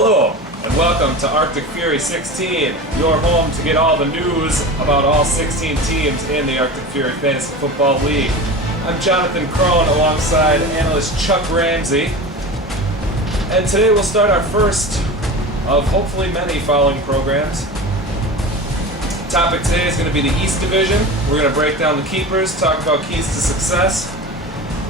Hello, and welcome to Arctic Fury 16, your home to get all the news about all 16 teams in the Arctic Fury Fantasy Football League. I'm Jonathan Crone alongside analyst Chuck Ramsey, and today we'll start our first of hopefully many following programs. Topic today is going to be the East Division. We're going to break down the keepers, talk about keys to success.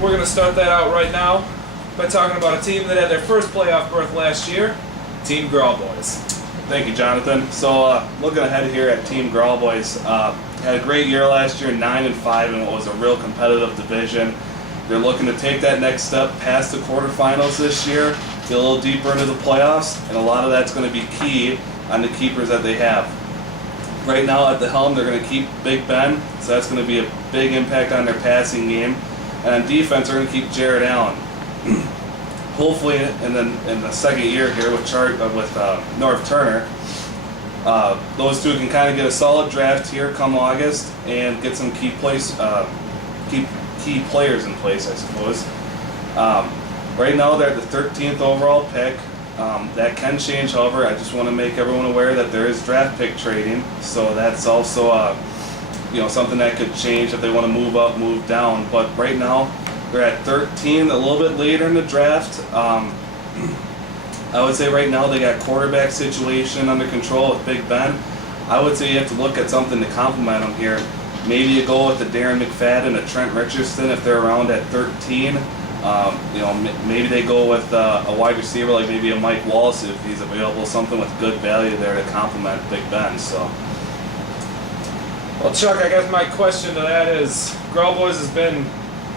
We're going to start that out right now by talking about a team that had their first playoff berth last year, Team Grawl Boys. Thank you, Jonathan. So, looking ahead here at Team Grawl Boys, had a great year last year, 9-5 in what was a real competitive division. They're looking to take that next step past the quarterfinals this year, get a little deeper into the playoffs, and a lot of that's going to be key on the keepers that they have. Right now at the helm, they're going to keep Big Ben, so that's going to be a big impact on their passing game. And on defense, they're going to keep Jared Allen. Hopefully, and then in the second year here with North Turner, those two can kind of get a solid draft here come August and get some key players in place, I suppose. Right now, they're at the 13th overall pick. That can change, however. I just want to make everyone aware that there is draft pick trading, so that's also something that could change if they want to move up, move down. But right now, they're at 13, a little bit later in the draft. I would say right now they got quarterback situation under control with Big Ben. I would say you have to look at something to complement them here. Maybe you go with the Darren McFadden, a Trent Richardson if they're around at 13. Maybe they go with a wide receiver like maybe a Mike Wallace if he's available, something with good value there to complement Big Ben. So. Well, Chuck, I guess my question to that is, Grawl Boys has been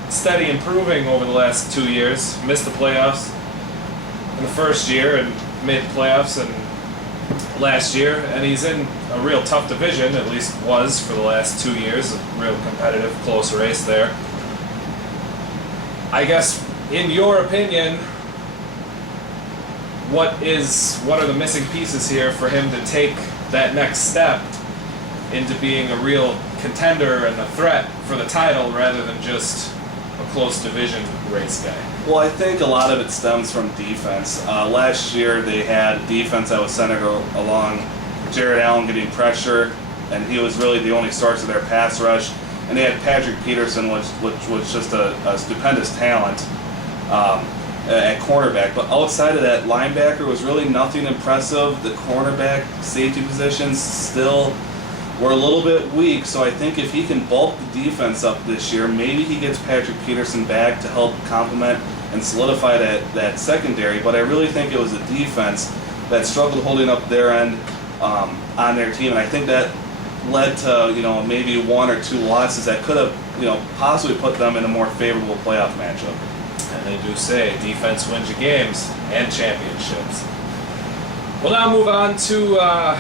steady improving over the last 2 years. Missed the playoffs in the first year and made the playoffs in last year, and he's in a real tough division, at least was for the last 2 years, a real competitive, close race there. I guess, in your opinion, what are the missing pieces here for him to take that next step into being a real contender and a threat for the title rather than just a close division race guy? Well, I think a lot of it stems from defense. Last year they had defense that was centered along Jared Allen getting pressure, and he was really the only source of their pass rush. And they had Patrick Peterson, which was just a stupendous talent at cornerback. But outside of that, linebacker was really nothing impressive. The cornerback, safety positions still were a little bit weak, so I think if he can bulk the defense up this year, maybe he gets Patrick Peterson back to help complement and solidify that secondary. But I really think it was the defense that struggled holding up their end on their team, and I think that led to maybe 1 or 2 losses that could have possibly put them in a more favorable playoff matchup. And they do say defense wins you games and championships. We'll now move on to a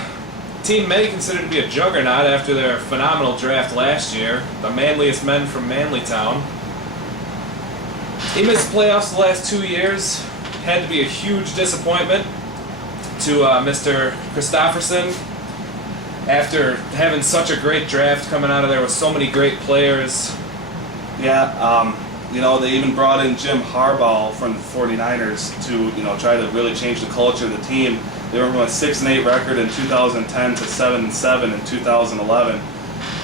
team many consider to be a juggernaut after their phenomenal draft last year, the manliest men from Manlytown. He missed playoffs the last 2 years, had to be a huge disappointment to Mr. Christofferson. After having such a great draft coming out of there with so many great players. Yeah, they even brought in Jim Harbaugh from the 49ers to, try to really change the culture of the team. They went from a 6-8 record in 2010 to 7-7 in 2011.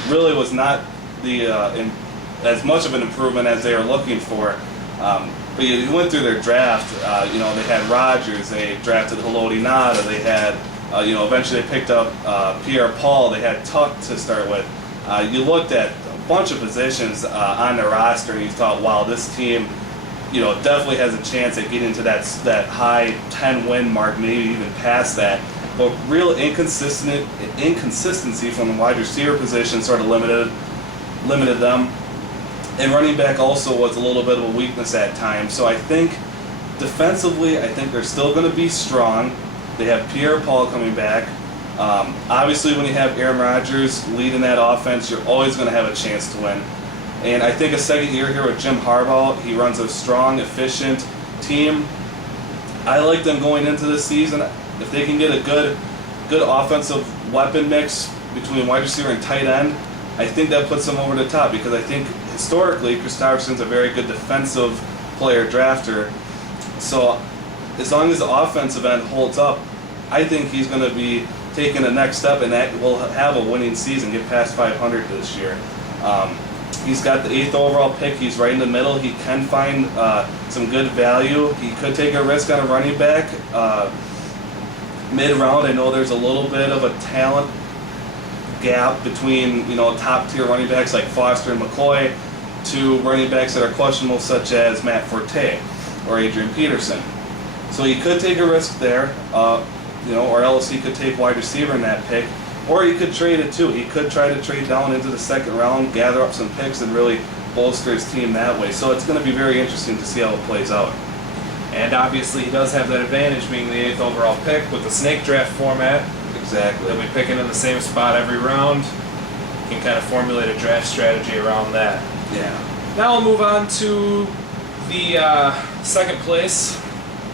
Really was not as much of an improvement as they were looking for. But you went through their draft. They had Rodgers, they drafted Haloti Ngata, they had. Eventually they picked up Pierre-Paul. They had Tuck to start with. You looked at a bunch of positions on their roster, and you thought, wow, this team, definitely has a chance at getting to that high 10-win mark, maybe even past that. But real inconsistency from the wide receiver position sort of limited them. And running back also was a little bit of a weakness at times. So I think defensively, they're still going to be strong. They have Pierre-Paul coming back. Obviously, when you have Aaron Rodgers leading that offense, you're always going to have a chance to win. And I think a second year here with Jim Harbaugh, he runs a strong, efficient team. I like them going into this season. If they can get a good offensive weapon mix between wide receiver and tight end, I think that puts them over the top, because I think historically Christofferson's a very good defensive player drafter. So as long as the offensive end holds up, I think he's going to be taking the next step, and that will have a winning season, get past 500 this year. He's got the 8th overall pick. He's right in the middle. He can find some good value. He could take a risk on a running back mid-round. I know there's a little bit of a talent gap between top-tier running backs like Foster and McCoy to running backs that are questionable, such as Matt Forte or Adrian Peterson. So he could take a risk there, or else he could take wide receiver in that pick. Or he could trade it too. He could try to trade down into the second round, gather up some picks, and really bolster his team that way. So it's going to be very interesting to see how it plays out. And obviously he does have that advantage being the 8th overall pick with the snake draft format. Exactly. He'll be picking in the same spot every round. You can kind of formulate a draft strategy around that. Yeah. Now we'll move on to the second place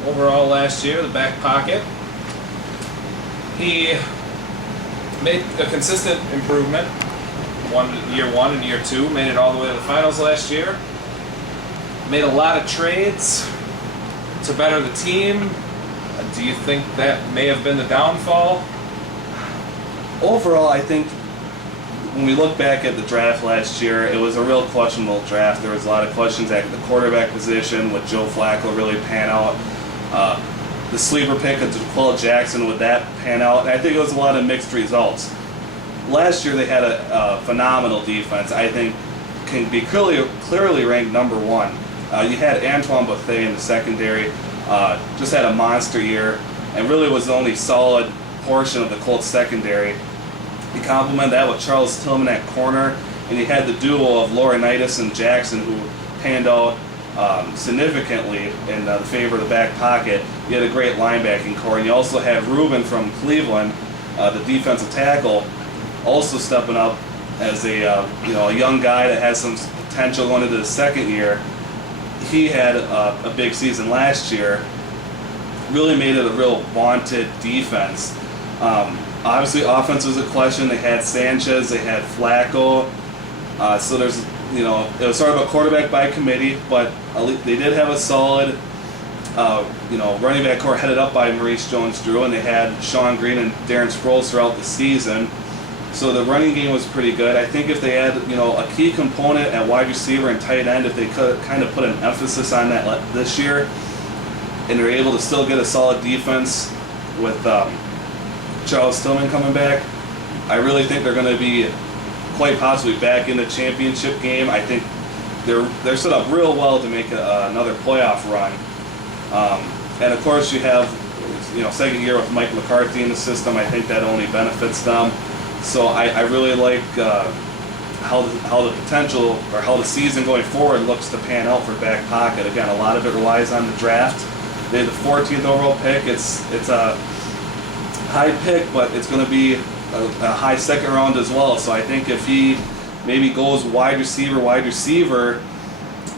overall last year, the back pocket. He made a consistent improvement, year one and year two, made it all the way to the finals last year. Made a lot of trades to better the team. Do you think that may have been the downfall? Overall, I think when we look back at the draft last year, it was a real questionable draft. There was a lot of questions at the quarterback position. Would Joe Flacco really pan out? The sleeper pick of Jaquil Jackson, would that pan out? And I think it was a lot of mixed results. Last year they had a phenomenal defense. I think can be clearly ranked number one. You had Antoine Bethea in the secondary, just had a monster year, and really was the only solid portion of the Colts secondary. You complement that with Charles Tillman at corner, and you had the duo of Laurinaitis and Jackson, who panned out significantly in the favor of the back pocket. You had a great linebacking core, and you also had Reuben from Cleveland, the defensive tackle, also stepping up as a young guy that has some potential going into the second year. He had a big season last year. Really made it a real vaunted defense. Obviously, offense was a question. They had Sanchez, they had Flacco, so there's it was sort of a quarterback by committee, but they did have a solid, running back core headed up by Maurice Jones-Drew, and they had Sean Green and Darren Sproles throughout the season. So the running game was pretty good. I think if they had, a key component at wide receiver and tight end, if they could kind of put an emphasis on that this year, and they're able to still get a solid defense with Charles Tillman coming back, I really think they're going to be quite possibly back in the championship game. I think they're set up real well to make another playoff run. And of course you have, second year with Mike McCarthy in the system. I think that only benefits them. So I really like how the potential or how the season going forward looks to pan out for back pocket. Again, a lot of it relies on the draft. They had the 14th overall pick. It's a high pick, but it's going to be a high second round as well. So I think if he maybe goes wide receiver,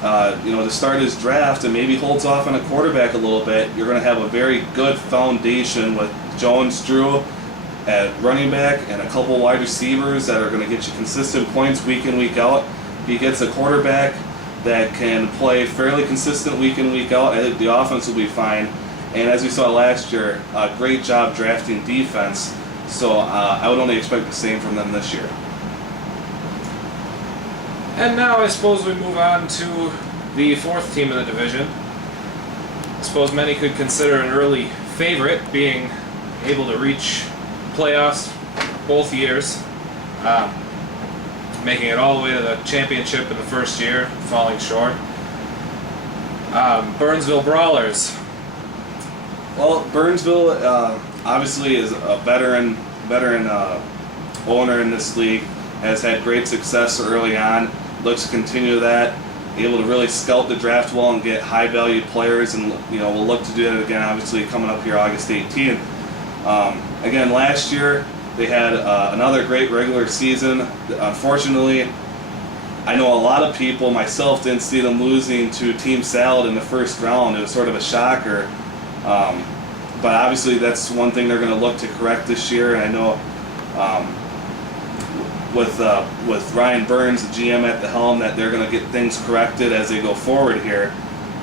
to start his draft, and maybe holds off on a quarterback a little bit, you're going to have a very good foundation with Jones-Drew at running back and a couple wide receivers that are going to get you consistent points week in, week out. If he gets a quarterback that can play fairly consistent week in, week out, I think the offense will be fine. And as we saw last year, a great job drafting defense. So I would only expect the same from them this year. And now I suppose we move on to the fourth team in the division. I suppose many could consider an early favorite, being able to reach playoffs both years, making it all the way to the championship in the first year, falling short. Burnsville Brawlers. Well, Burnsville obviously is a veteran owner in this league, has had great success early on, looks to continue that, able to really scout the draft well and get high valued players, and we'll look to do that again obviously coming up here August 18th. Again, last year they had another great regular season. Unfortunately, I know a lot of people, myself, didn't see them losing to Team Salad in the first round. It was sort of a shocker. But obviously that's one thing they're going to look to correct this year. And I know with Ryan Burns, the GM at the helm, that they're going to get things corrected as they go forward here.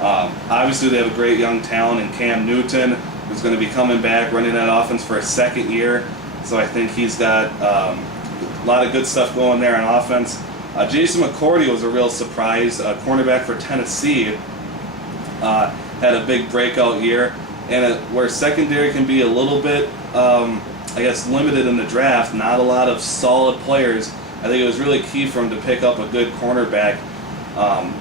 Obviously, they have a great young talent in Cam Newton, who's going to be coming back, running that offense for a second year. So I think he's got a lot of good stuff going there on offense. Jason McCourty was a real surprise, cornerback for Tennessee. Had a big breakout year, and where secondary can be a little bit, I guess, limited in the draft, not a lot of solid players. I think it was really key for him to pick up a good cornerback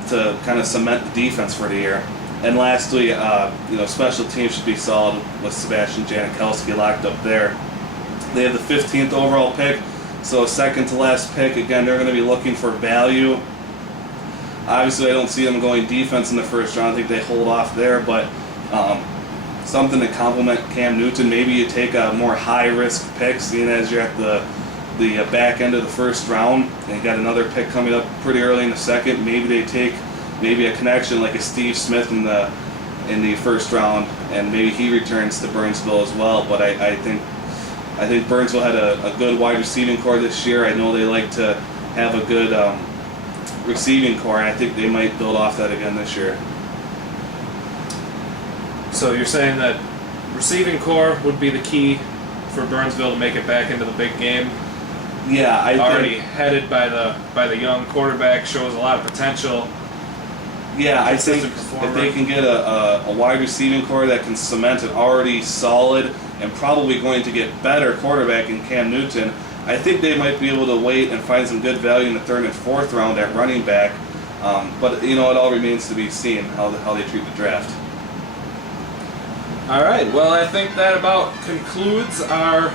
to kind of cement the defense for the year. And lastly, special teams should be solid with Sebastian Janikowski locked up there. They have the 15th overall pick, so second to last pick. Again, they're going to be looking for value. Obviously, I don't see them going defense in the first round. I think they hold off there, but something to complement Cam Newton. Maybe you take a more high-risk pick, seeing as you're at the back end of the first round, and you got another pick coming up pretty early in the second. Maybe they take a connection like a Steve Smith in the first round, and maybe he returns to Burnsville as well. But I think Burnsville had a good wide receiving core this year. I know they like to have a good receiving core, and I think they might build off that again this year. So you're saying that receiving core would be the key for Burnsville to make it back into the big game? Yeah, I already think, headed by the young quarterback, shows a lot of potential. Yeah, I think if they can get a wide receiving core that can cement an already solid and probably going to get better quarterback in Cam Newton, I think they might be able to wait and find some good value in the third and fourth round at running back. But it all remains to be seen how they treat the draft. All right. Well, I think that about concludes our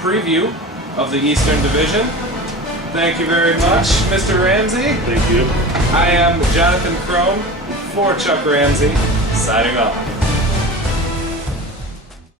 preview of the Eastern Division. Thank you very much, Mr. Ramsey. Thank you. I am Jonathan Crone for Chuck Ramsey, signing off.